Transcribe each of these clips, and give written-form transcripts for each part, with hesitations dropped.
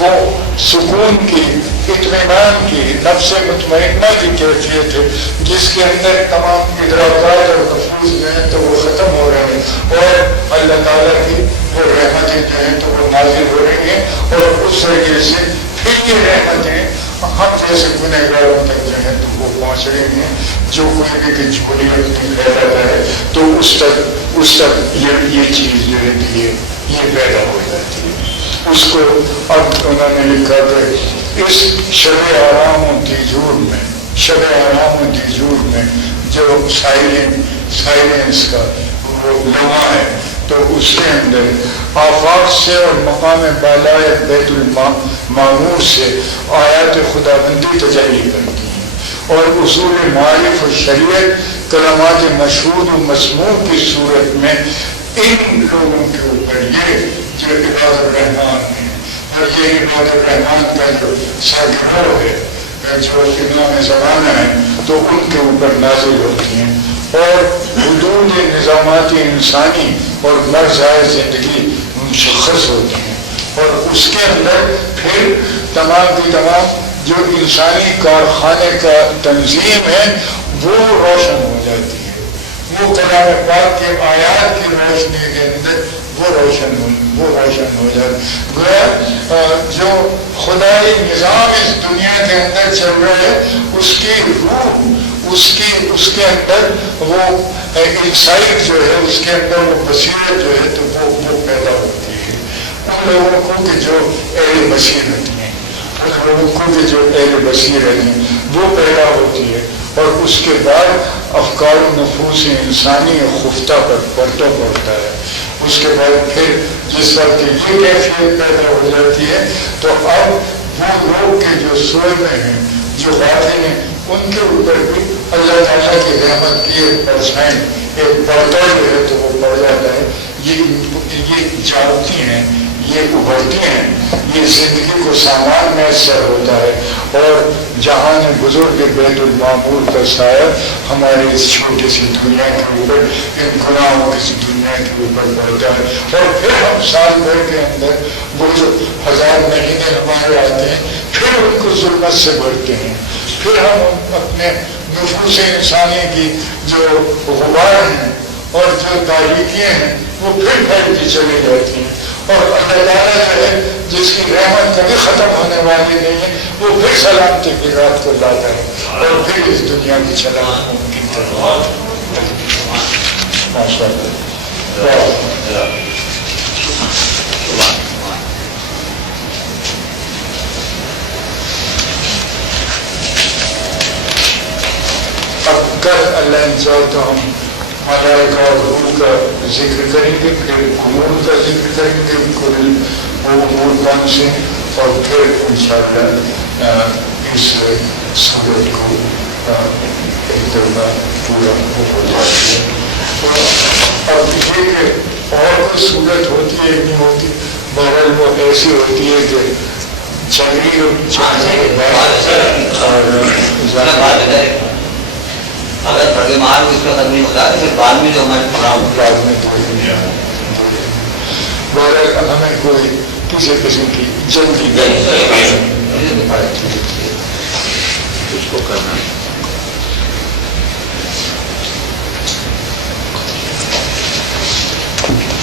وہ سکون کی، اطمینان کی، نفس مطمئنہ کی کیفیت ہے جس کے اندر تمام ادراکات اور نفوذ جو ہیں تو وہ ختم ہو رہے ہیں اور اللہ تعالیٰ کی وہ رحمتیں جو ہیں تو وہ نازل ہو رہی ہیں، اور اس طریقے سے پھر یہ رحمتیں ہم جیسے گنہگاروں تک جو ہے تو وہ پہنچ رہی ہیں۔ جو کوئی بھی کہ جھولی اپنی پھیلاتا ہے تو اس تک یہ چیز جو ہے یہ پیدا ہو جاتی ہے۔ اس کو اب انہوں نے لکھا کہ اس شب آرام و دیجور میں، شب آرام و دیجور میں جو سائلنس کا وہ لمحہ ہے تو اس کے اندر آفاق سے اور مقام بالائے بیت المعمور سے آیات خداوندی تجلی کرتی ہیں، اور اصول معارف و شریعت کلمات مشہود و مسموع کی صورت میں ان لوگوں کے اوپر یہ جو عباد الرحمان ہے اور یہ عباد الرحمان کا جو سرگرو ہے جو امام زمانہ ہے تو ان کے اوپر نازل ہوتی ہیں، اور حدود نظامات انسانی اور مرزائے زندگی مشخص ہوتی ہیں، اور اس کے اندر پھر تمام کی تمام جو انسانی کارخانے کا تنظیم ہے وہ روشن ہو جاتی ہے، وہ کلام پاک کے آیات کی روشنی کے اندر وہ روشن ہو جاتی ہے۔ گویا جو خدائی نظام اس دنیا کے اندر چل رہا ہے اس کی روح، اس کے اندر وہ انسائٹ جو ہے، اس کے اندر وہ بصیرت جو ہے تو وہ پیدا ہوتی ہے ان لوگوں کو کہ جو اہل بصیرت ہیں، ان لوگوں کو کہ جو اہل بصیرت ہیں وہ پیدا ہوتی ہے، اور اس کے بعد افکار و نفوس انسانی خفتہ پر پرتو پڑتا ہے۔ اس کے بعد پھر جس وقت یہ کیفیت پیدا ہو جاتی ہے تو اب وہ لوگ کے جو سوئے میں ہیں، جو غافل ہیں، ان کے اوپر بھی اللہ تعالیٰ کی رحمت کی ایک پرچھائیں، ایک پردہ جو ہے تو وہ پڑ جاتا ہے، یہ جاگتی ہیں، یہ ابھرتی ہیں، یہ زندگی کو سامان میسر ہوتا ہے، اور جہان بزرگ بیت المعمور کا سایہ ہمارے اس چھوٹی سی دنیا کے اوپر، ان گناہوں کی دنیا کے اوپر پڑتا ہے، اور پھر ہم سال بھر کے اندر وہ جو 1000 مہینے ہمارے آتے ہیں پھر ان کو ظلمت سے بھرتے ہیں، پھر ہم اپنے نفوس انسانی کی جو غبار ہیں اور جو تاریکیاں ہیں وہ پھر پھیلتی چلی جاتی ہیں، اور اللہ تعالیٰ جو ہے جس کی رحمت کبھی ختم ہونے والی نہیں ہے وہ پھر سلامتی کی رات کو لاتا ہے، اور پھر اس دنیا کی چلانا ممکن کرتا ہے۔ اب کل اللہ ان شاء اللہ تو ہم ملائکہ اور روح کا ذکر کریں گے، پھر امور کا ذکر کریں گے، وہ امور کون سے ہیں، اور پھر انشاءاللہ اس سورت کو ایک دفعہ پورا ہو جاتی ہے۔ اب یہ کہ اور کوئی صورت ہوتی ہے نہیں ہوتی، بہرحال وہ ایسی ہوتی ہے کہ چندری اگر ترجمان اس کا ختم نہیں ہوتا ہے پھر بعد میں جو ہمارے بعد میں بہرحال ہمیں کوئی کسی قسم کی جلدی اس کو کرنا ہے۔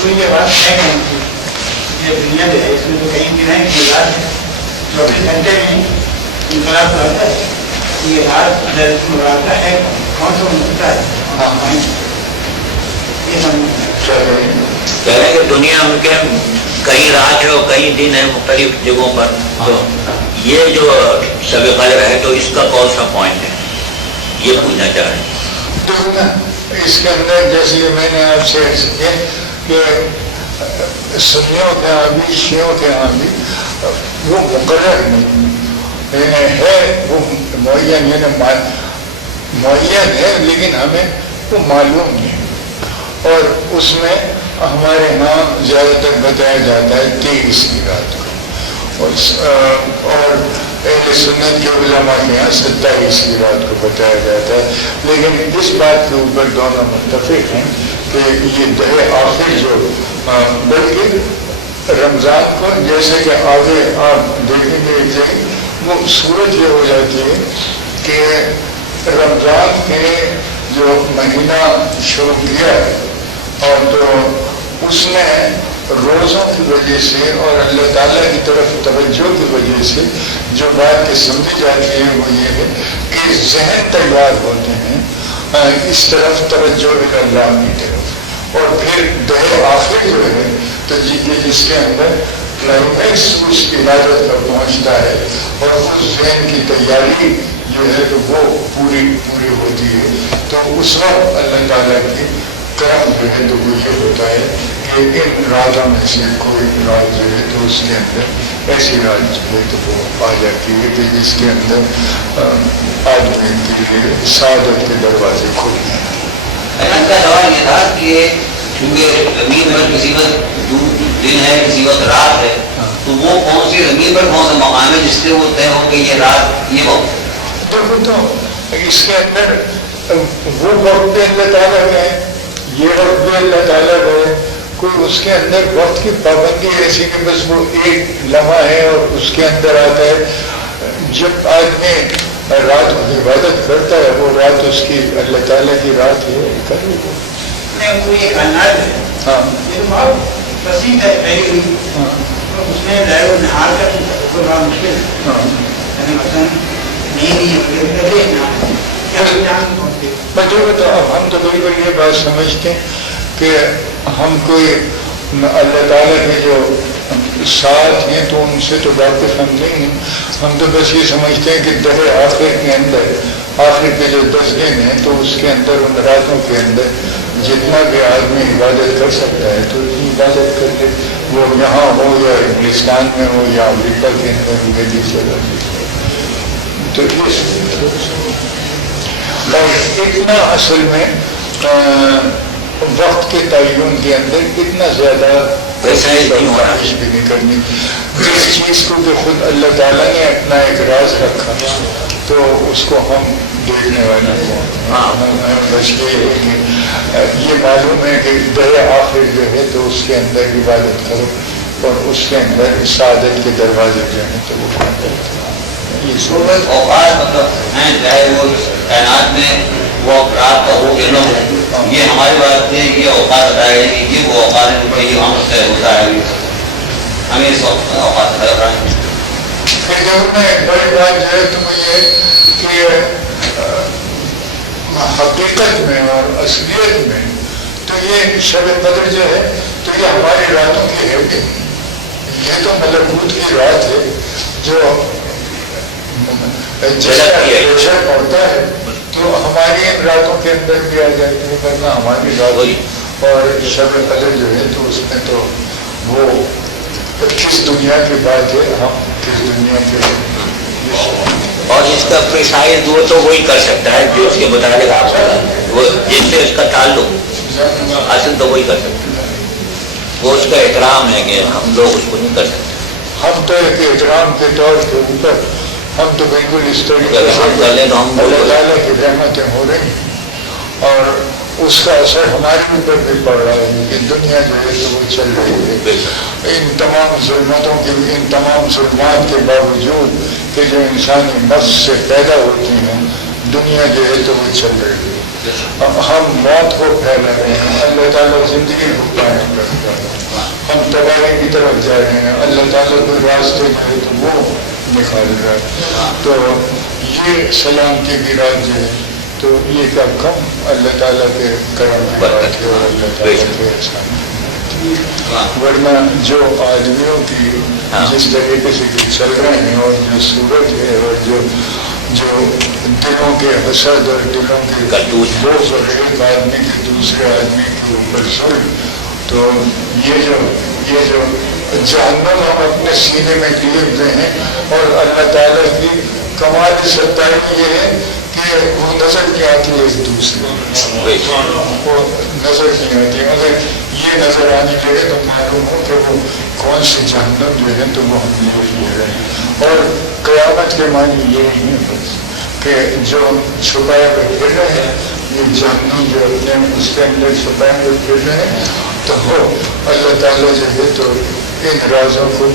تو یہ بات ہے کہ یہ دنیا جو ہے اس میں تو کہیں بھی نہیں کہ رات 24 گھنٹے میں انقلاب تو آتا ہے، یہ رات مراد ہے کون سا ہوتا ہے، یہ ہم کہہ رہے ہیں کہ دنیا کے کئی رات ہے اور کئی دن ہے مختلف جگہوں پر، تو یہ جو شب قدر ہے تو اس کا کون سا پوائنٹ ہے یہ پوچھنا چاہ رہے ہیں۔ دیکھو نا اس کے اندر جیسے میں نے آپ سے عرض کیا کہ سنیوں کے یہاں بھی شیعوں کے یہاں بھی وہ مقرر نہیں ہے، وہ معین ہے لیکن ہمیں وہ معلوم نہیں، اور اس میں ہمارے یہاں زیادہ تر بتایا جاتا ہے 23 کی رات کو، اور اہل سنت کے علماء کے یہاں 27 کی رات کو بتایا جاتا ہے، لیکن اس بات کے اوپر دونوں متفق ہیں کہ یہ دہ آخر جو بلکہ رمضان کو جیسے کہ آگے آپ دیکھیں گے ایک جگہ وہ صورت یہ ہو جاتی ہے کہ رمضان کے جو مہینہ شروع کیا ہے اور تو اس میں روزوں کی وجہ سے اور اللہ تعالیٰ کی طرف توجہ کی وجہ سے جو بات سمجھی جاتی ہے وہ یہ ہے کہ ذہن تیار ہوتے ہیں اس طرف توجہ اللہ کی طرف، اور پھر دہ آخر جو ہے تو جس کے اندر کلائمیکس اس عبادت پر پہنچتا ہے اور اس ذہن کی تیاری جو ہے تو وہ پوری ہوتی ہے، تو اس وقت اللہ تعالیٰ کی کرم جو ہے تو وہ یہ ہوتا ہے کہ ان راتوں میں سے کوئی رات جو ہے تو اس کے اندر ایسی رات جو ہے تو وہ آ جاتی ہے کہ جس کے اندر آدمی کے لیے سعادت کے دروازے کھل جائیں۔ کا سوال یہ تھا کہ کیونکہ زمین پر کسی وقت دن ہے کسی وقت رات ہے، تو وہ کون سی زمین پر کون سا مقام ہے جس سے وہ طے ہو کہ یہ رات یہ وقت؟ دیکھو تو اس کے اندر وہ وقت بھی اللہ تعالیٰ کا ہے، یہ وقت بھی اللہ تعالیٰ کا ہے، کوئی اس کے اندر وقت کی پابندی ایسی کہ بس وہ ایک لمحہ ہے اور اس کے اندر آتا ہے۔ جب آدمی رات کو عبادت کرتا ہے وہ رات اس کی اللہ تعالیٰ کی رات ہے، کر لے ہاں وسیع ہے پہلی اس میں نہار کا بڑا مشکل ہے، مثلاً بچوں کو تو اب ہم تو بالکل یہ بات سمجھتے ہیں کہ ہم کوئی اللہ تعالیٰ کے جو ساتھ ہیں تو ان سے تو واقف ہم نہیں ہیں، ہم تو بس یہ سمجھتے ہیں کہ دہ آخر کے اندر آخر کے جو 10 دن ہیں تو اس کے اندر ان راتوں کے اندر جتنا بھی آدمی عبادت کر سکتا ہے تو اتنی عبادت کر لے، وہ یہاں ہو یا انگلستان میں ہو یا امریکہ کے اندر میری جگہ تو اور اتنا اصل میں وقت کے تعین کے اندر اتنا زیادہ کوشش بھی نہیں کرنی، جس چیز کو کہ خود اللہ تعالیٰ نے اپنا ایک راز رکھا تو اس کو ہم دیکھنے والے بس یہ ہے کہ یہ معلوم ہے کہ دہ آخر جو ہے تو اس کے اندر عبادت کرو اور اس کے اندر سعادت کے دروازے جو ہیں تو وہ اوقات مطلب ہیں چاہے وہ کائنات میں وہ رات کا ہو کہ نہ ہو، یہ ہماری بات ہے، یہ اوقات بتایا ہے کہ یہ وہ اوقات ہے جو یہ ہم سے ہوتا ہے، ہمیں اس وقت اوقات بتا رہا ہے۔ بڑی بات جو ہے تمہیں یہ کہ حقیقت میں اور اصلیت میں تو یہ شب قدر جو ہے تو یہ ہماری راتوں کی ہے بھی، یہ تو ملکوت کی رات ہے جو جس کا پریشر پڑتا ہے تو ہماری ان راتوں کے اندر بھی آ جاتی ہے، ورنہ ہماری رات اور شب قدر جو ہے تو اس میں تو وہ کس دنیا کی بات ہے، ہم کس دنیا کے اور اس کا پریسائز وہ تو وہی کر سکتا ہے جو اس کے متعلق آپ وہ جس سے اس کا تعلق اصل تو وہی کر سکتا ہے، وہ اس کا احترام ہے کہ ہم لوگ اس کو نہیں کر سکتے۔ ہم تو ایک احترام کے طور کے اوپر ہم تو بالکل اس طریقے سے اللہ تعالیٰ کی رحمتیں ہو رہی اور اس کا اثر ہمارے اوپر بھی پڑ رہا ہے کہ دنیا جو ہے تو وہ چل رہی ہے ان تمام ظلمتوں کے ان تمام ظلمات کے باوجود کہ جو انسانی نفس سے پیدا ہوتی ہیں دنیا جو ہے تو وہ چل رہی ہے، ہم موت کو پھیلا رہے ہیں، اللہ تعالیٰ زندگی کو قائم کر رہا ہے، ہم تباہی کی طرف جا رہے ہیں، اللہ تعالیٰ کوئی راستے جو ہے تو وہ نکال رہا ہے، تو یہ سلامتی کی رات جو ہے تو یہ کیا کم اللہ تعالیٰ کے کرم کی بات ہے اور اللہ تعالیٰ کے احسان ہے، ورنہ جو آدمیوں کی جس طریقے سے چل رہے ہیں اور جو صورت ہے اور جو دلوں کے حسد اور دلوں کے بغض اور ایک آدمی کے دوسرے آدمی کے اوپر ظلم، تو یہ جو جہنم ہم اپنے سینے میں لیے ہوئے ہیں اور اللہ تعالیٰ کی کمال ستائی یہ ہے کہ وہ نظر نہیں آتی ہے ایک دوسرے وہ نظر نہیں آتی، اگر یہ نظر آنے لگے تو معلوم ہو کہ وہ کون سی جہنم جو ہے تو وہ ہم لے رہے ہیں، اور قیامت کے معنی یہ ہے بس کہ جو چھپائے ہوئے پھر رہے ہیں یہ جہنم جو اپنے اس کے اندر چھپائے ہوئے پھر رہے ہیں تو اللہ تعالیٰ جو ہے تو ان رازوں کو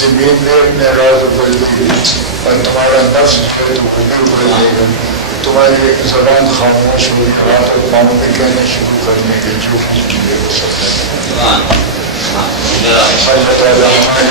زمین میں اپنے راز ابل دے گی اور تمہارا نفس جو ہے تو وہ بھی ابل دے گا. تمہاری زبان خاموش ہوگی, ہاتھ اور پاؤں میں کہنے شروع کرنے کے جو کچھ کیے ہو سکتا ہے. اللہ تعالیٰ ہماری